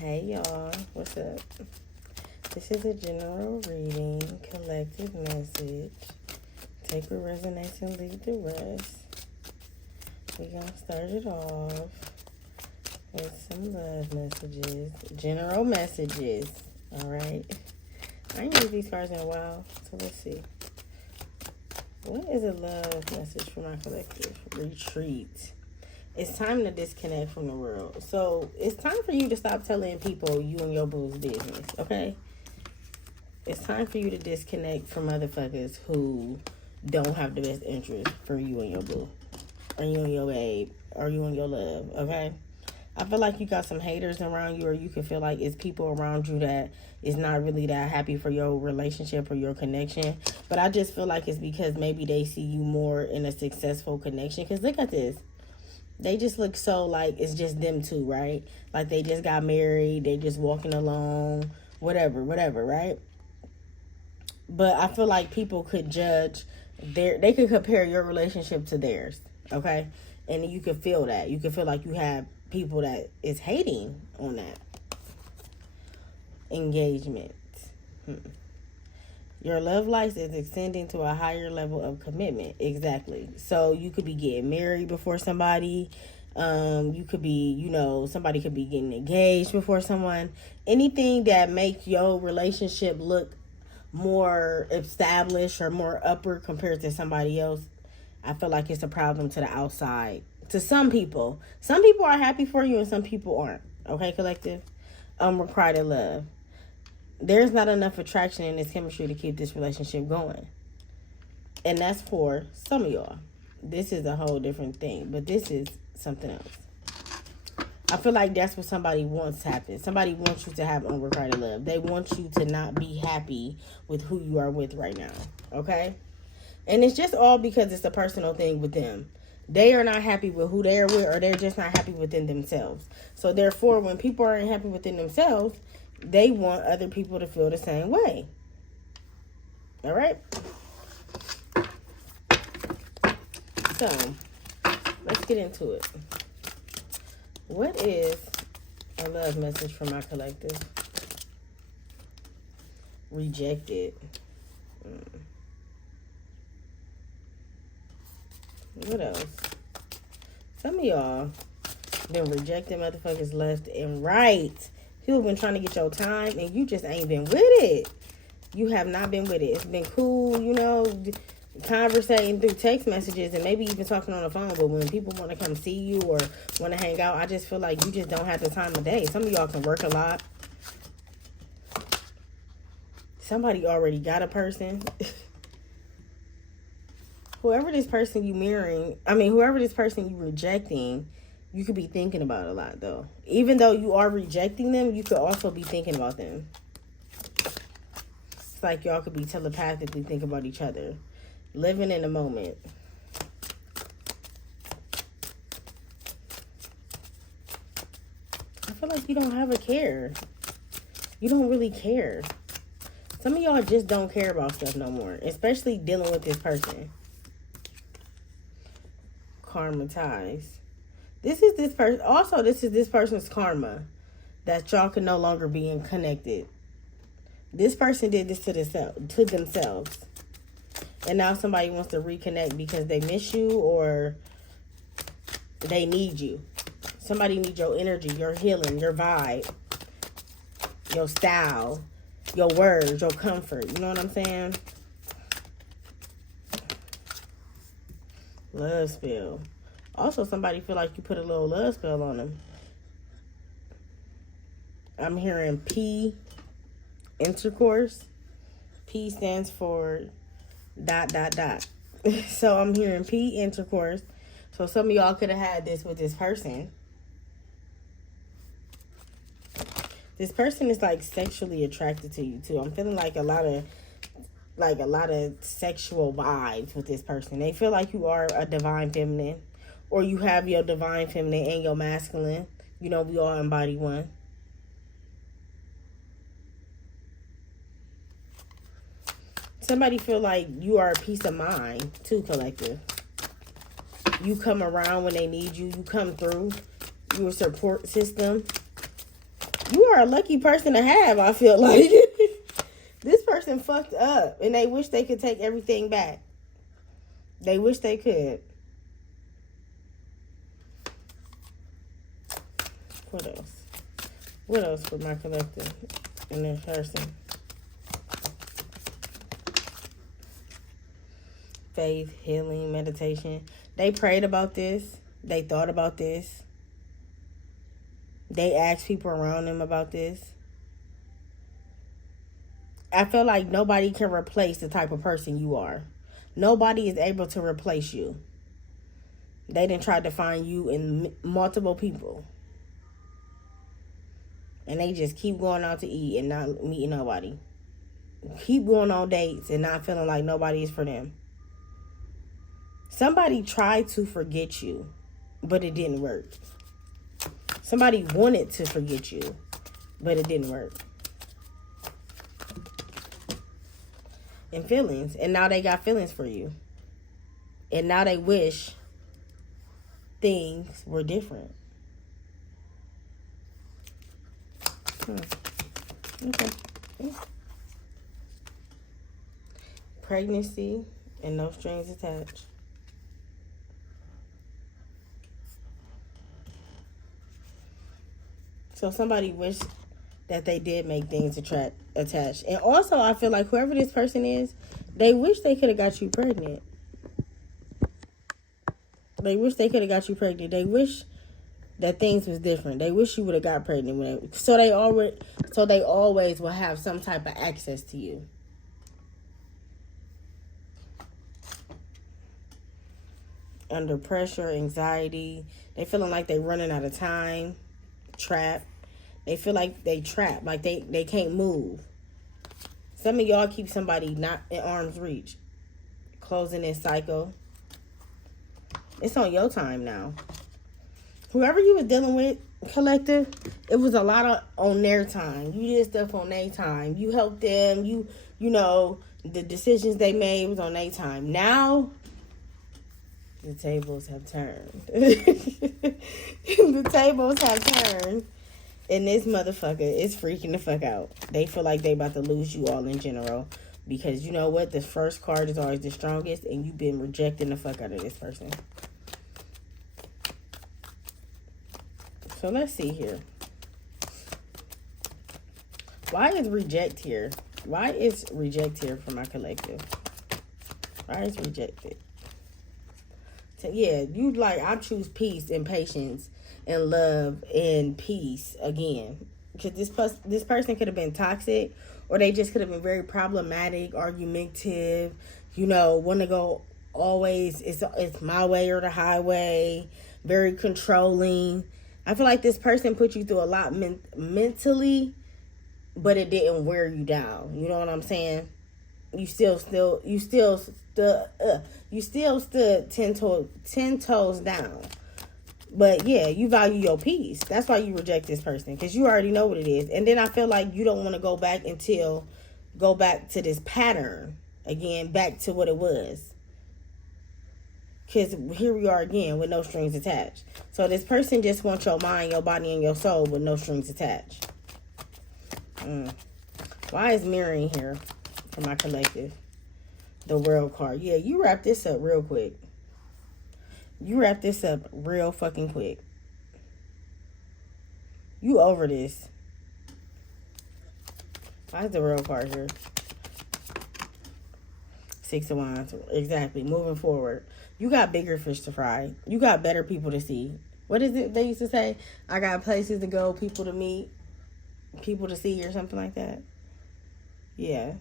Hey y'all, what's up? This is a general reading, collective message. Take what resonates and leave the rest. We're gonna start it off with some love messages, general messages. Alright, I ain't used these cards in a while, so let's see. What is a love message for my collective? Retreat. It's time to disconnect from the world. So it's time for you to stop telling people you and your boo's business, okay? It's time for you to disconnect from motherfuckers who don't have the best interest for you and your boo, or you and your babe, or you and your love, okay? I feel like you got some haters around you, or you can feel like it's people around you that is not really that happy for your relationship or your connection. But I just feel like it's because maybe they see you more in a successful connection. Because look at this. They just look so like it's just them two, right? Like they just got married, they just walking along, whatever, right? But I feel like people could judge they could compare your relationship to theirs, okay? And you could feel that. You could feel like you have people that is hating on that engagement. Your love life is extending to a higher level of commitment. Exactly. So you could be getting married before somebody. You could be, somebody could be getting engaged before someone. Anything that makes your relationship look more established or more upward compared to somebody else, I feel like it's a problem to the outside. To some people. Some people are happy for you and some people aren't. Okay, collective? Requited love. There's not enough attraction in this chemistry to keep this relationship going. And that's for some of y'all. This is a whole different thing. But this is something else. I feel like that's what somebody wants to happen. Somebody wants you to have unrequited love. They want you to not be happy with who you are with right now. Okay? And it's just all because it's a personal thing with them. They are not happy with who they are with, or they're just not happy within themselves. So therefore, when people aren't happy within themselves, they want other people to feel the same way. All right? So, let's get into it. What is a love message for my collective? Rejected. What else? Some of y'all been rejecting motherfuckers left and right. People been trying to get your time and you just ain't been with it. You have not been with it. It's been cool, conversating through text messages and maybe even talking on the phone. But when people want to come see you or want to hang out, I just feel like you just don't have the time of day. Some of y'all can work a lot. Somebody already got a person. Whoever this person you whoever this person you rejecting, you could be thinking about a lot, though. Even though you are rejecting them, you could also be thinking about them. It's like y'all could be telepathically thinking about each other. Living in the moment. I feel like you don't have a care. You don't really care. Some of y'all just don't care about stuff no more. Especially dealing with this person. Karma ties. This is this person. Also, this is this person's karma that y'all can no longer be connected. This person did this to themselves. And now somebody wants to reconnect because they miss you or they need you. Somebody needs your energy, your healing, your vibe, your style, your words, your comfort. You know what I'm saying? Love spell. Also, somebody feel like you put a little love spell on them. I'm hearing P, intercourse. P stands for ... So I'm hearing P, intercourse. So some of y'all could have had this with this person. This person is like sexually attracted to you too. I'm feeling like a lot of sexual vibes with this person. They feel like you are a divine feminine. Or you have your divine feminine and your masculine. We all embody one. Somebody feel like you are a peace of mind, too, collective. You come around when they need you. You come through. You a support system. You are a lucky person to have, I feel like. This person fucked up, and they wish they could take everything back. They wish they could. What else? What else for my collective and this person? Faith, healing, meditation. They prayed about this. They thought about this. They asked people around them about this. I feel like nobody can replace the type of person you are. Nobody is able to replace you. They didn't try to find you in multiple people. And they just keep going out to eat and not meeting nobody. Keep going on dates and not feeling like nobody is for them. Somebody tried to forget you, but it didn't work. Somebody wanted to forget you, but it didn't work. And feelings. And now they got feelings for you. And now they wish things were different. Okay. Pregnancy and no strings attached. So somebody wished that they did make things attached. And also, I feel like whoever this person is, they wish they could have got you pregnant. They wish they could have got you pregnant. They wish that things was different. They wish you would have got pregnant. So they always will have some type of access to you. Under pressure, anxiety. They feeling like they running out of time. Trapped. They feel like they trapped, like they can't move. Some of y'all keep somebody not in arm's reach. Closing this cycle. It's on your time now. Whoever you were dealing with, collective, it was a lot of on their time. You did stuff on their time. You helped them. You know, the decisions they made was on their time. Now, the tables have turned. The tables have turned. And this motherfucker is freaking the fuck out. They feel like they about to lose you all in general. Because you know what? The first card is always the strongest. And you've been rejecting the fuck out of this person. So let's see here. Why is reject here? Why is reject here for my collective? Why is rejected? So yeah, you like, I choose peace and patience and love and peace again. Because this person could have been toxic, or they just could have been very problematic, argumentative, you know, want to go always, it's my way or the highway, very controlling. I feel like this person put you through a lot mentally, but it didn't wear you down. You know what I'm saying? You still stood 10 toes down. But yeah, you value your peace. That's why you reject this person, because you already know what it is. And then I feel like you don't want to go back to this pattern again, back to what it was. Because here we are again with no strings attached. So this person just wants your mind, your body, and your soul with no strings attached. Why is mirroring here for my collective? The World card. Yeah, you wrap this up real quick. You wrap this up real fucking quick. You over this. Why is the World card here? 6 of Wands. Exactly. Moving forward. You got bigger fish to fry. You got better people to see. What is it they used to say? I got places to go, people to meet, people to see, or something like that. Yeah.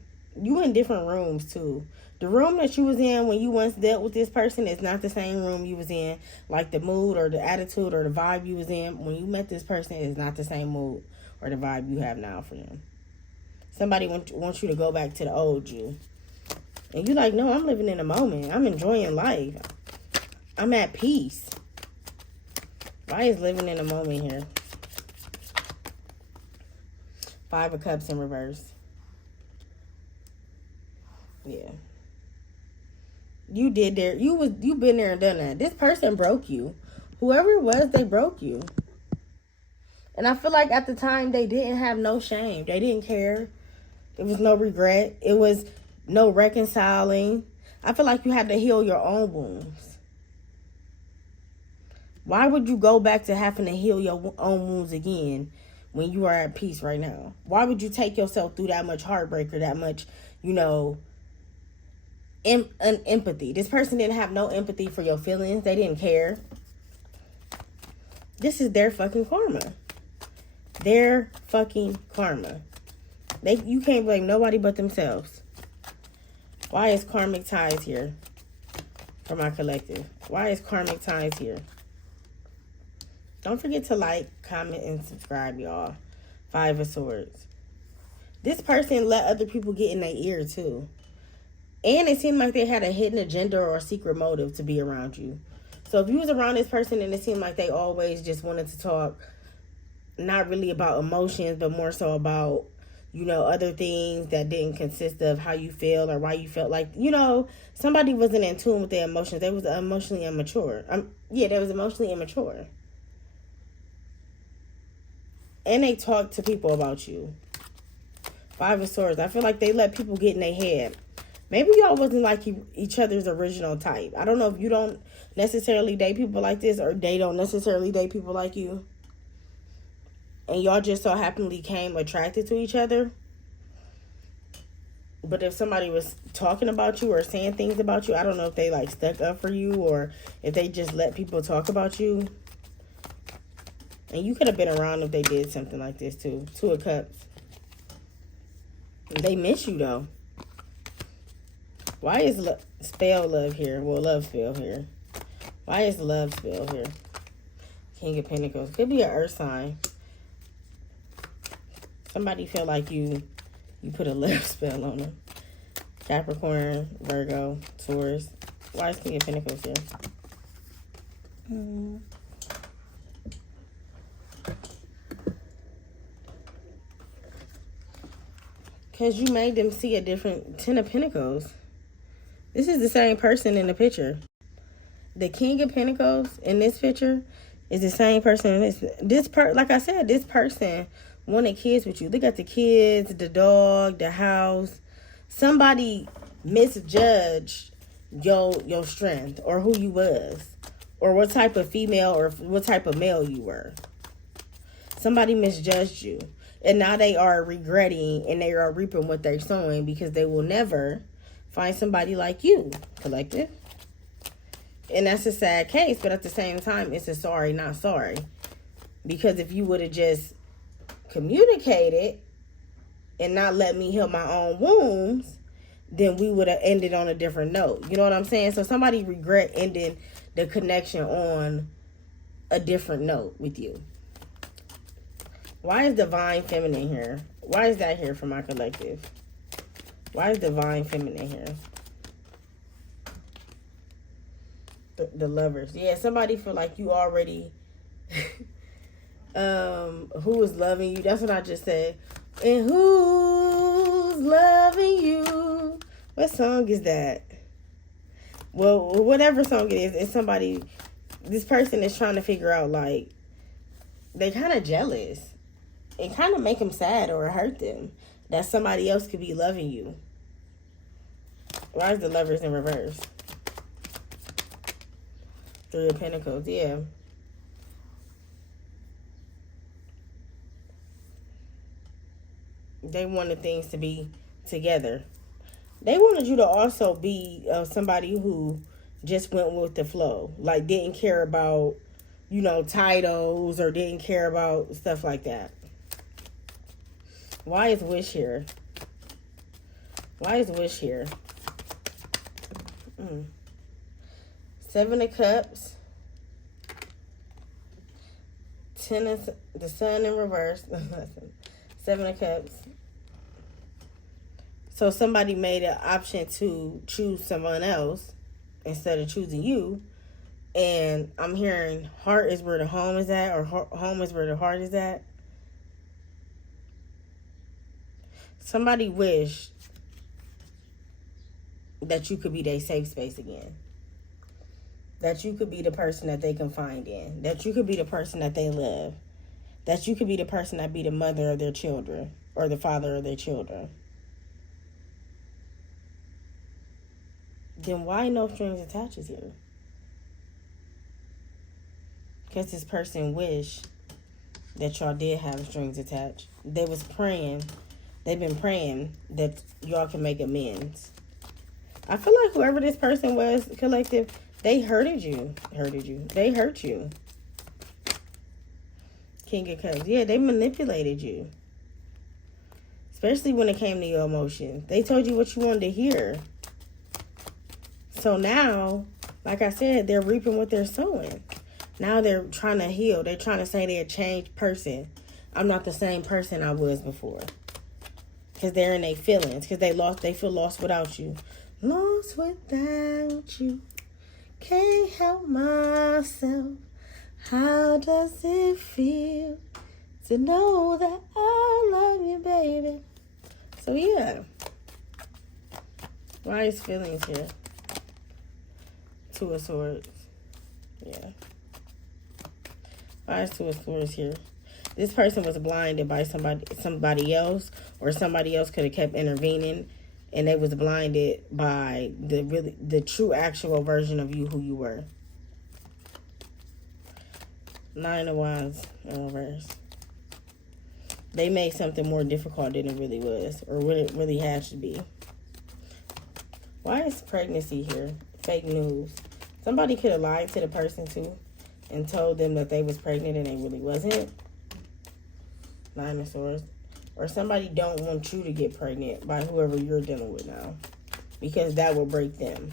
You in different rooms too. The room that you was in when you once dealt with this person is not the same room you was in. Like the mood or the attitude or the vibe you was in when you met this person is not the same mood or the vibe you have now for them. Somebody wants you to go back to the old you. And you like, no, I'm living in the moment. I'm enjoying life. I'm at peace. Why is living in the moment here? 5 of Cups in reverse. Yeah. You did there. You been there and done that. This person broke you. Whoever it was, they broke you. And I feel like at the time they didn't have no shame. They didn't care. There was no regret. It was no reconciling. I feel like you had to heal your own wounds. Why would you go back to having to heal your own wounds again when you are at peace right now? Why would you take yourself through that much heartbreak or that much, empathy? This person didn't have no empathy for your feelings. They didn't care. This is their fucking karma. Their fucking karma. You can't blame nobody but themselves. Why is karmic ties here for my collective? Why is karmic ties here? Don't forget to like, comment, and subscribe, y'all. 5 of Swords. This person let other people get in their ear, too. And it seemed like they had a hidden agenda or a secret motive to be around you. So if you was around this person and it seemed like they always just wanted to talk, not really about emotions, but more so about, other things that didn't consist of how you feel or why you felt like, somebody wasn't in tune with their emotions. They was emotionally immature. They was emotionally immature. And they talk to people about you. 5 of Swords. I feel like they let people get in their head. Maybe y'all wasn't like each other's original type. I don't know if you don't necessarily date people like this or they don't necessarily date people like you. And y'all just so happily came attracted to each other. But if somebody was talking about you or saying things about you, I don't know if they like stuck up for you or if they just let people talk about you. And you could have been around if they did something like this too. 2 of Cups. They miss you though. Why is spell love here? Well, love spell here. Why is love spell here? King of Pentacles. Could be an earth sign. Somebody feel like you put a love spell on them. Capricorn, Virgo, Taurus. Why is King of Pentacles here? Because you made them see a different 10 of Pentacles. This is the same person in the picture. The King of Pentacles in this picture is the same person in this. Like I said, this person wanted kids with you. Look at the kids, the dog, the house. Somebody misjudged your strength or who you was or what type of female or what type of male you were. Somebody misjudged you. And now they are regretting and they are reaping what they're sowing because they will never find somebody like you, collective. And that's a sad case, but at the same time, it's a sorry, not sorry. Because if you would have just communicated and not let me heal my own wounds, then we would have ended on a different note. You know what I'm saying? So somebody regret ending the connection on a different note with you. Why is Divine Feminine here? Why is that here for my collective? Why is Divine Feminine here? The Lovers. Yeah, somebody feel like you already who is loving you. That's what I just said. And who's loving you? What song is that? Well, whatever song it is, it's somebody, this person is trying to figure out, like, they kind of jealous. It kind of make them sad or hurt them that somebody else could be loving you. Why is the Lovers in reverse? 3 of Pentacles, yeah. They wanted things to be together. They wanted you to also be somebody who just went with the flow. Like, didn't care about, titles or didn't care about stuff like that. Why is Wish here? Why is Wish here? 7 of Cups. 10 of the Sun in reverse. 7 of Cups. So somebody made an option to choose someone else instead of choosing you. And I'm hearing heart is where the home is at, or home is where the heart is at. Somebody wished that you could be their safe space again. That you could be the person that they can find in. That you could be the person that they love. that you could be the person that be the mother of their children or the father of their children. Then why no strings attached here? Because this person wished that y'all did have strings attached. They was praying. They've been praying that y'all can make amends. I feel like whoever this person was, collective, they hurted you. They hurt you. King of Cups. Yeah, they manipulated you. Especially when it came to your emotions. They told you what you wanted to hear. So now, like I said, they're reaping what they're sowing. Now they're trying to heal. They're trying to say they're a changed person. I'm not the same person I was before. Because they're in their feelings. Because they feel lost without you. Lost without you. Can't help myself. How does it feel to know that I love you, baby? So yeah. Why is feelings here? Two of Swords. Yeah. Why is Two of Swords here? This person was blinded by somebody else, or somebody else could have kept intervening, and they was blinded by the true actual version of you, who you were. Nine of Wands in reverse. They made something more difficult than it really was, or what it really has to be. Why is pregnancy here? Fake news. Somebody could have lied to the person too and told them that they was pregnant and they really wasn't. Nine of Swords. Or somebody don't want you to get pregnant by whoever you're dealing with now, because that will break them.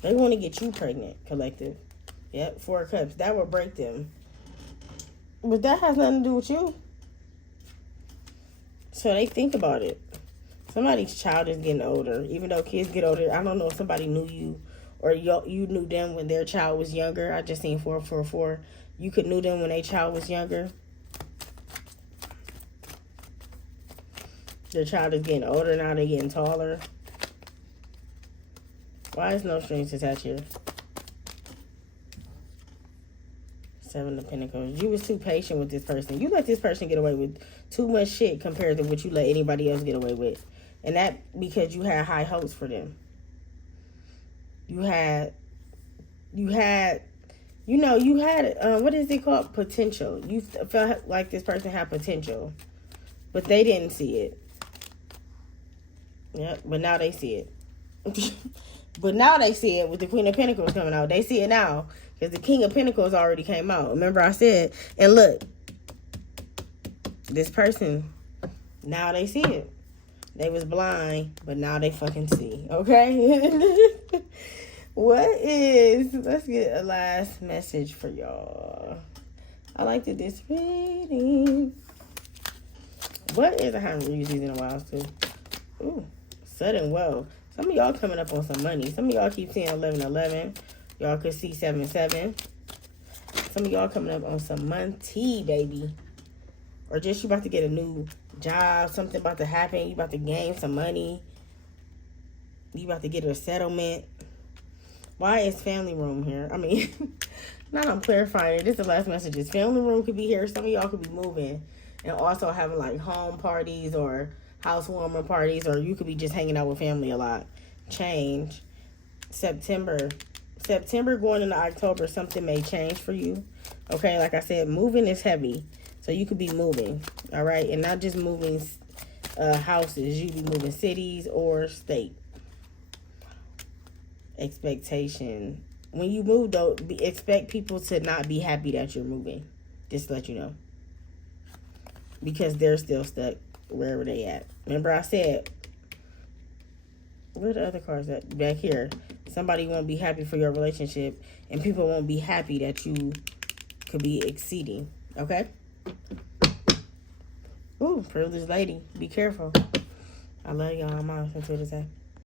They want to get you pregnant, collective. Yep, Four of Cups. That will break them. But that has nothing to do with you. So they think about it. Somebody's child is getting older. Even though kids get older, I don't know if somebody knew you or you knew them when their child was younger. I just seen 444. You could knew them when their child was younger. Their child is getting older now. They're getting taller. Why is no strings attached here? Seven of Pentacles. You was too patient with this person. You let this person get away with too much shit compared to what you let anybody else get away with. And that because you had high hopes for them. You had, what is it called? Potential. You felt like this person had potential. But they didn't see it. Yep, but now they see it. But now they see it with the Queen of Pentacles coming out. They see it now. Because the King of Pentacles already came out. Remember I said, and look, this person, now they see it. They was blind, but now they fucking see. Okay? Let's get a last message for y'all. I liked this reading. What is, I haven't used these in a while too. Ooh, sudden wealth. Some of y'all coming up on some money. Some of y'all keep seeing 1111. Y'all could see 77. Some of y'all coming up on some money, baby. Or just you about to get a new job. Something about to happen. You about to gain some money. You about to get a settlement. Why is family room here? I mean, now I'm clarifying it. This is the last message. Family room could be here. Some of y'all could be moving. And also having like home parties or housewarming parties. Or you could be just hanging out with family a lot. Change. September going into October, something may change for you. Okay, like I said, moving is heavy. So you could be moving, all right? And not just moving houses. You could be moving cities or state. Expectation. When you move, though, expect people to not be happy that you're moving. Just to let you know. Because they're still stuck wherever they at. Remember I said, where are the other cards at? Back here. Somebody won't be happy for your relationship. And people won't be happy that you could be exceeding. Okay? Ooh, privileged lady. Be careful. I love y'all. I'm out until this time.